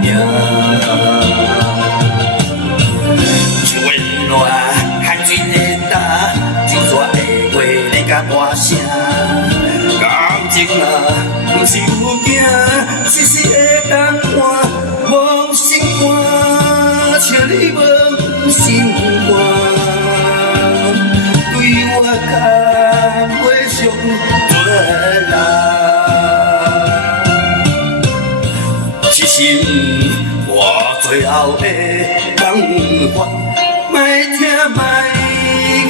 命。就原来海水会干，真热的话你甲大声。感情啊，不是有惊，随时会当换，无心肝，请你无心肝。对我甘袂上做人，痴心我最后会讲法，莫听莫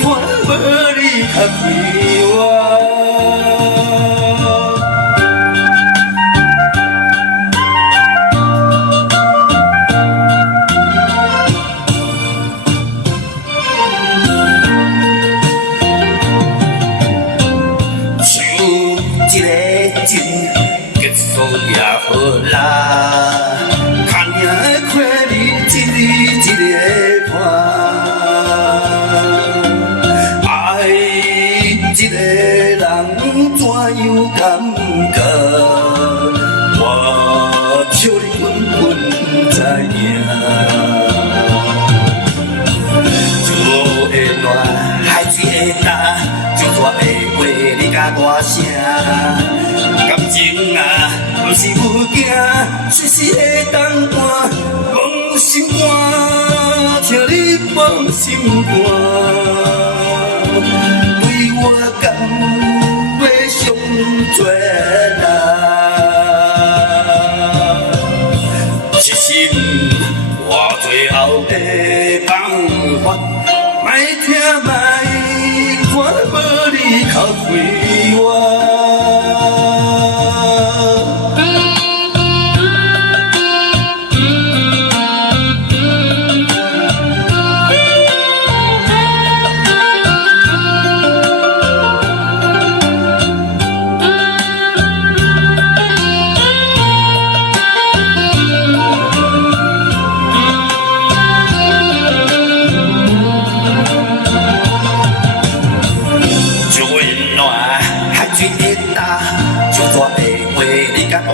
看，无你较快活。一个情结束也好啦，看命的亏你一日一个伴，爱一个人怎样感觉？我笑你根本知影，就会暖，海水会干，就热的话你甲大声。感情啊，不是有惊，随时会当换，放心肝，请你放心肝，对我甘袂上做人，一心我最后的放法，莫听莫看，无你较快活。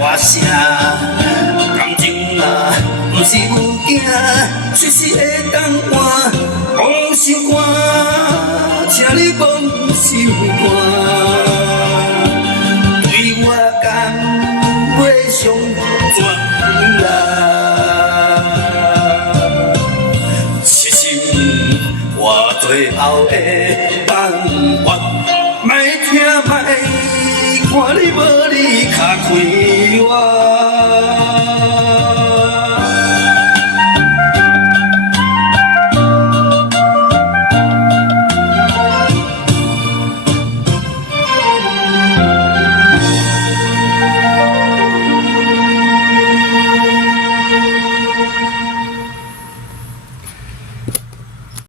大声，感情啊，不是有惊，随时会当换，放心肝，请你放心肝，对我甘袂上全人，痴心我最后的办法，莫听莫看你无你较快活。